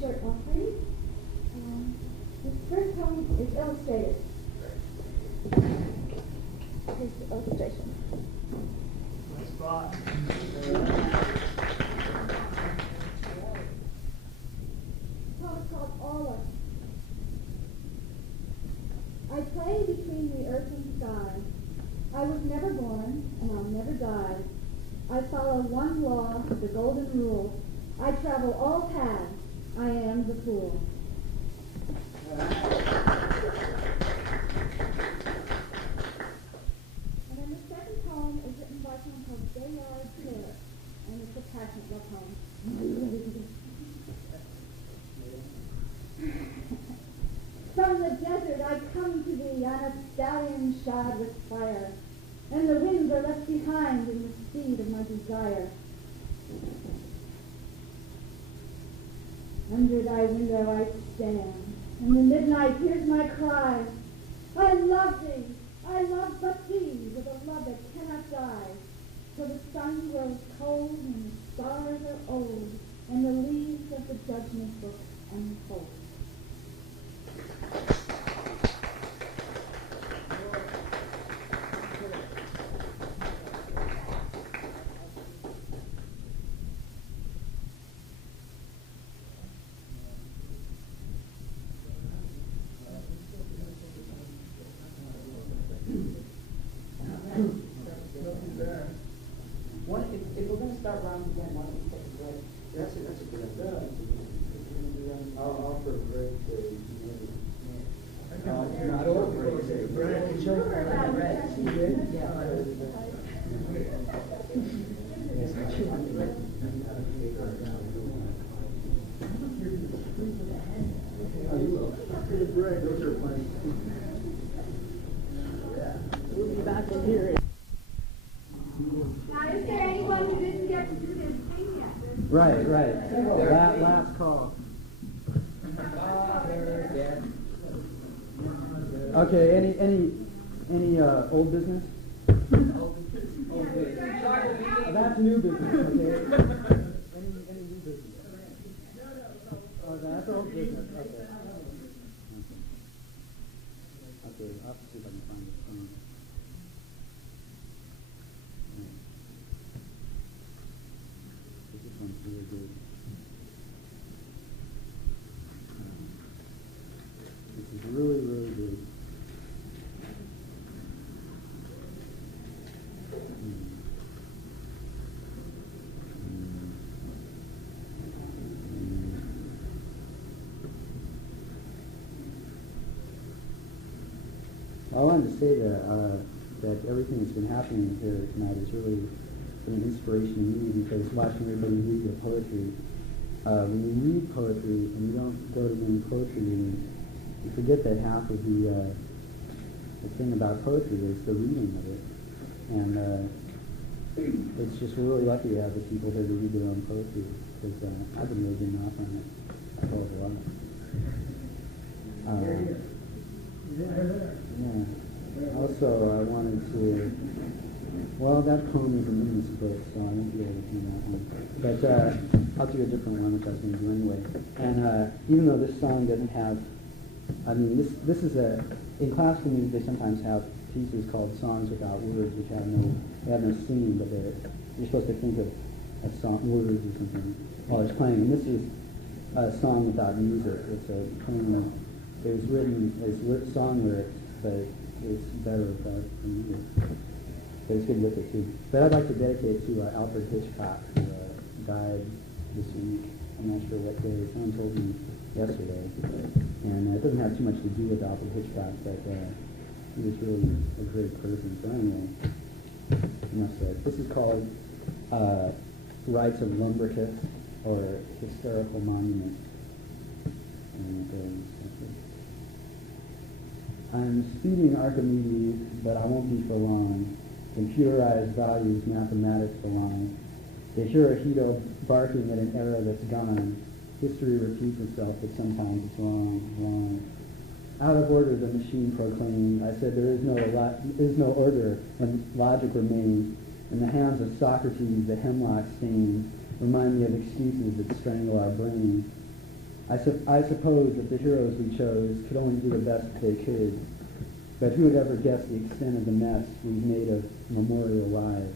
short offering. This first poem is illustrated. Here's the illustration. Nice spot. It's called All Us. I play between the earth and sky. I was never born, and I'll never die. I follow one law, the golden rule. I travel all paths. I am the fool. And then the second poem is written by someone called Taylor, and it's a passionate love poem. From the desert I come to thee on a stallion shod with fire, and the winds are left behind in the speed of my desire. Under thy window I stand, and the midnight hears my cry. I love thee, I love but thee, with a love that cannot die, till the sun grows cold and the stars are old, and the leaves of the judgment book unfold. If we're going to start rounds again, why don't we take a break? That's a good idea. I'll offer a break to not over break. We'll be back in here. Now, is there anyone who didn't get to do this thing yet? Right. That last call. Okay, any old business? That's new business, okay? Any new business? Oh, that's old business, okay. Okay, I'll have to see if I can find it. This one's really good. This is really, really good. I wanted to say that everything that's been happening here tonight has really been an inspiration to me, because watching everybody read their poetry, when you read poetry and you don't go to many poetry readings, you forget that half of the thing about poetry is the reading of it. And it's just, we're really lucky to have the people here to read their own poetry, because I've been really getting off on it a hell of a lot. Yeah. Also, I wanted to, well, that poem is in this book, so I won't be able to do that one. But I'll do a different one, which I was going to do anyway. And even though this song doesn't have, I mean, this is in classical music they sometimes have pieces called songs without words, which have no singing, but you're supposed to think of a song, words or something while it's playing. And this is a song without music. It's a poem. It was written as song lyrics, but it's better without music. But it's good with it too. But I'd like to dedicate it to Alfred Hitchcock, who died this week. I'm not sure what day. Someone told me yesterday. And it doesn't have too much to do with Alfred Hitchcock, but he was really a great person. So anyway, enough said. This is called Rites of Lumbricus, or Hysterical Monument. And I'm speeding Archimedes, but I won't be for long. Computerized values, mathematics align. They hear a Hito barking at an era that's gone. History repeats itself, but sometimes it's wrong. Out of order, the machine proclaimed. I said there is no order when logic remains. In the hands of Socrates, the hemlock stains remind me of excuses that strangle our brains. I suppose that the heroes we chose could only do the best they could, but who would ever guess the extent of the mess we've made of memorial lives?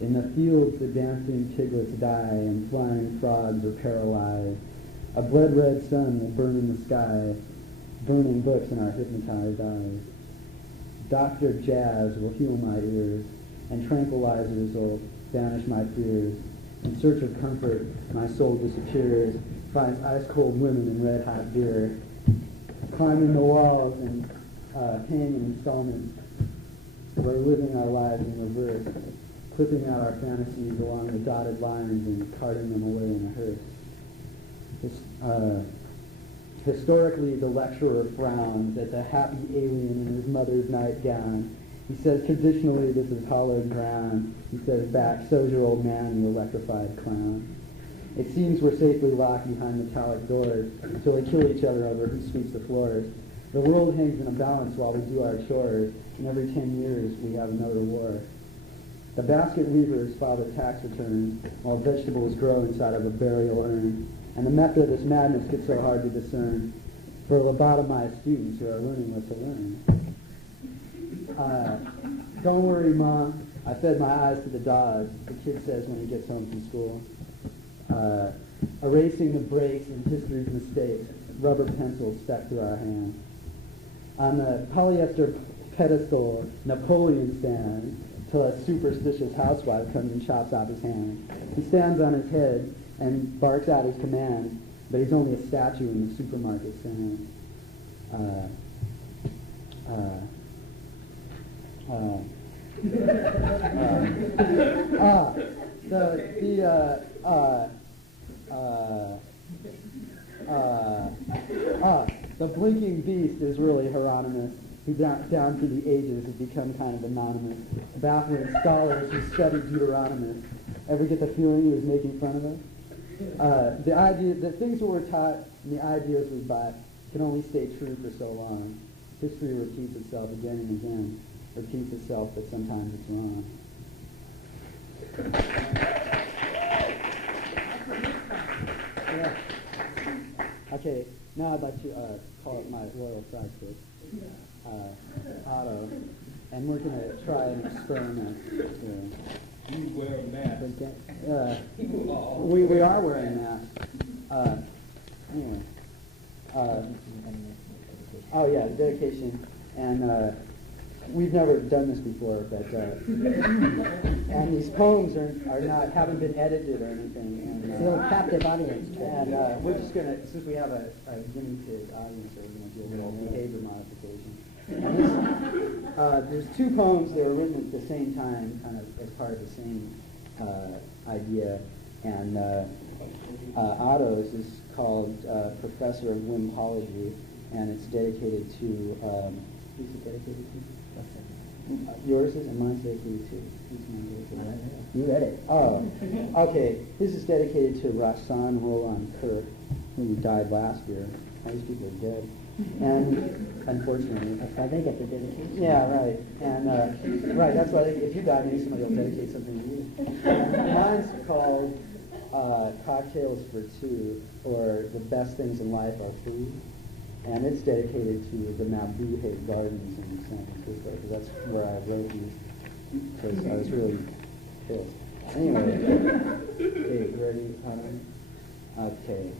In the fields the dancing piglets die and flying frogs are paralyzed. A blood-red sun will burn in the sky, burning books in our hypnotized eyes. Dr. Jazz will heal my ears, and tranquilizers will banish my fears. In search of comfort, my soul disappears, finds ice-cold women and red-hot beer, climbing the walls and paying in installments. We're living our lives in reverse, clipping out our fantasies along the dotted lines and carting them away in a hearse. Historically, the lecturer frowns at the happy alien in his mother's nightgown. He says, traditionally, this is hallowed ground. He says back, so's your old man, you electrified clown. It seems we're safely locked behind metallic doors until they kill each other over who sweeps the floors. The world hangs in a balance while we do our chores, and every 10 years we have another war. The basket weavers file the tax returns while vegetables grow inside of a burial urn. And the method of this madness gets so hard to discern for lobotomized students who are learning what to learn. Don't worry, Ma. I fed my eyes to the dogs, the kid says when he gets home from school. Erasing the breaks and history's mistakes, rubber pencils stuck to our hands. On the polyester pedestal, Napoleon stands till a superstitious housewife comes and chops off his hand. He stands on his head and barks out his commands, but he's only a statue in the supermarket stand. The Blinking Beast is really Hieronymus, who down through the ages has become kind of anonymous, baffling scholars who studied Deuteronomy. Ever get the feeling he was making fun of us? The things that we're taught and the ideas we bought can only stay true for so long. History repeats itself again and again, repeats itself, but sometimes it's wrong. Yeah. Okay, now I'd like to call up my loyal sidekick, Otto, and we're going to try an experiment here. You wear a mask. We are wearing masks. Anyway. Oh yeah, dedication. And we've never done this before, but and these poems haven't been edited or anything. And, It's a captive audience. And we're just gonna, since we have a guinea pig audience, we're gonna do a little behavior modification. And there's two poems that were written at the same time, kind of as part of the same idea. And Otto's is called Professor of Wimpology, and it's dedicated to, who's it dedicated to? Yours is, and mine's dedicated to. Who's mine dedicated to? You read it. Oh, okay. This is dedicated to Rassan Roland Kirk, who died last year. All these people are dead. And unfortunately, That's why they get the dedication. yeah, right. And right, that's why if you die, maybe somebody will dedicate something to you. Mine's called Cocktails for Two, or The Best Things in Life Are Food. And it's dedicated to the Mabuhay Gardens in San Francisco, because that's where I wrote these, because I was really pissed. Anyway, okay, ready? Okay.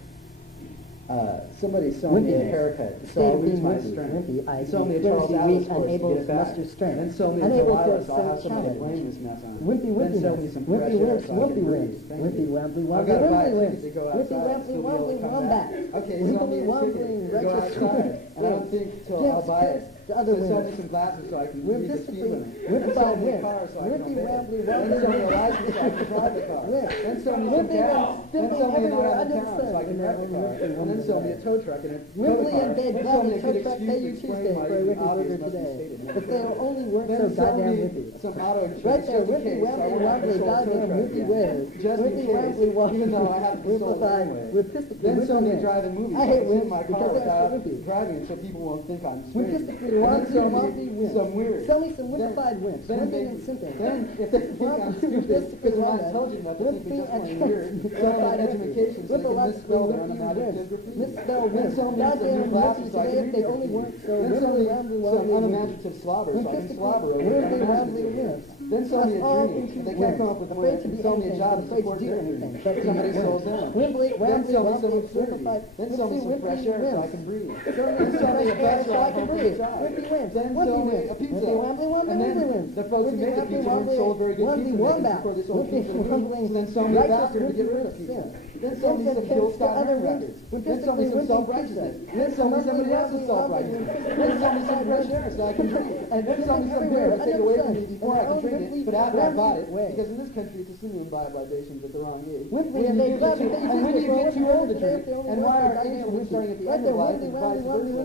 Somebody sold me a haircut, so I'll lose my strength. Sold me a Charles Atlas course to get it back. Then sold me a Delilah, so I'll have somebody to blame this mess on. Then sold me some fresh air, so I can breathe. Thank you. I've got to buy a ticket to go outside, so we'll be able to come back. Okay, sold me a ticket to go outside, and I don't think I'll buy it. Then sold me some glasses so I can read the speed limit. Then sold me a car so I can obey it. Then sold me a license so I can drive the car. Then sold me some gas. Then sold me an out of town so I can drive the car. And then sold me a tow truck and a Wimpy and Dave then Bob sold me the a tow good truck excuse pay to you explain Tuesday why for a Wimpy obvious burger must be today. stated. But they'll only work Then so sold goddamn me Wimpy. some auto Right there, just in Wimpy, case, so I Wambly, won't have to Wobbly, sold a tow goddamn truck Wimpy again. Wiz. Just in Wimpy, case, Wambly, Wobbly, even though I have to sold it anyway. We're pissed at Then sold me Wimpy. driving movies. I hate in Wimpy my car because that's without Wimpy. driving so people won't think I'm We're straight. pissed at wimpy, wimpy, sell me wompy wimp. some weird. Sell me some wimpified wimps. Then Wimping and simping. Then, if they think I'm stupid because they're not intelligent enough to think me just plain weird, sell me an education so they can misspell their unimaginative graffiti. Misspell Then wimps. sell me some Goddamn new glasses so I today can if they read only graffiti. weren't so Then sell me wimpy, some unimaginative slobber so I can slobber over wimpy, it. wobbly wimps. Then sell me a Us all dream. into If they can't come up with one, afraid to be sell me a anything, job to afraid to support do their anything. dream. Somebody sells them. Wimply, Then wobbly, sell me some wobbly, absurdity. wimpified. Then sell me some fresh air so I can breathe. Then Then sell me a bed so I can breathe. Wimpy wimps. Then Wimpy sell me wimps. a pizza. Wimpy, wobbly, wobbly, And then wimpy wimps. the folks who made the pizza weren't sold very good pizza makers before they sold pizza. Then sell me a bastard to get rid of pizza. Then sell me some Bill Scott Heron records. Then sell me some self-righteousness. Then sell me somebody else's self-righteousness. Then sell me some fresh air so I can breathe. And then sell me some beer to take away from me before I can drink it. But after I bought it, because in this country it's assuming you buy libations at the wrong age. And when you get too old to drink, and why are ages starting at the end of life and vice versa?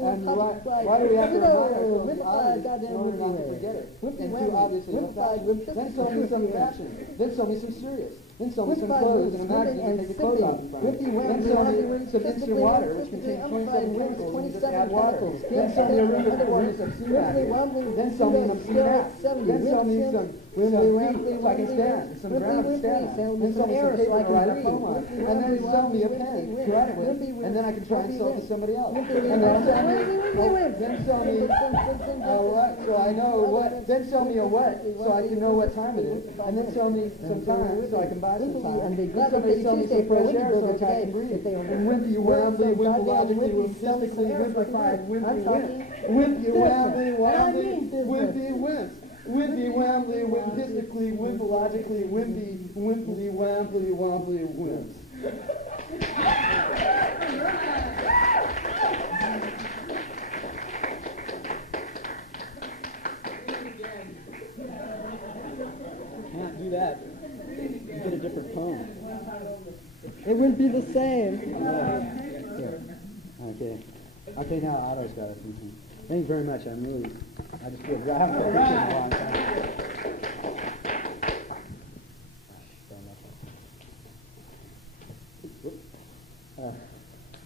And why do we have to remind ourselves the obvious in order not to forget it? And too obviously no fashion. Then sell me some fashion. Then sell me some serious. Then sell me some clothes and a magazine to take the clothes off in front of it. Then sell me some instant water, which contains 27 chemicals and you just add water. Then sell me a room of sea mattress. Then sell me some sea mats. Then sell me some feet so I can stand, some ground to stand on. Then sell me some paper to write a poem on. And then sell me a pen to write it with. And then I can try and sell it to somebody else. And then sell me a what, so I know what. Then sell me a what, so I can know what time it is. And then sell me some time so I can buy some time. Then somebody sell me some fresh air so I can breathe. And wimpy, wambly, wimpologically, wimpystically, wimpified, wimpy wimp. Wimpy, wambly, wambly, wimpy wimps. Wimpy, wambly, wimpistically, wimpologically, wimpy, wimply, wambly, wobbly wimps. Can't do that. You get a different poem. It wouldn't be the same. Here. Okay, now Otto's got it. Thank you very much. I just feel dry. I haven't been preaching in a long time.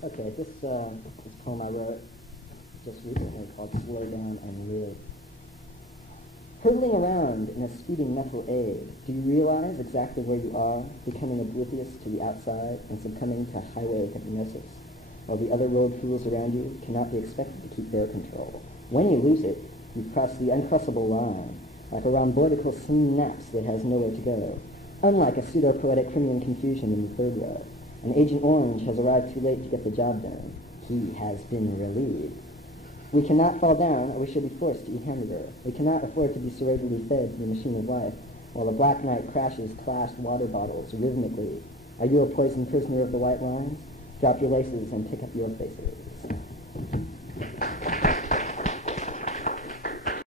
Okay, this poem I wrote just recently called Slow Down and Live. Hurtling around in a speeding metal age, do you realize exactly where you are, becoming oblivious to the outside and succumbing to highway hypnosis, while the other road fools around you cannot be expected to keep their control? When you lose it, you cross the uncrossable line, like a rhomboidical synapse that has nowhere to go. Unlike a pseudo-poetic Crimean confusion in the third row, an Agent Orange has arrived too late to get the job done. He has been relieved. We cannot fall down, or we shall be forced to eat hamburger. We cannot afford to be cerebrally fed to the machine of life, while the black night crashes clasped water bottles rhythmically. Are you a poisoned prisoner of the white lines? Drop your laces and pick up your faces.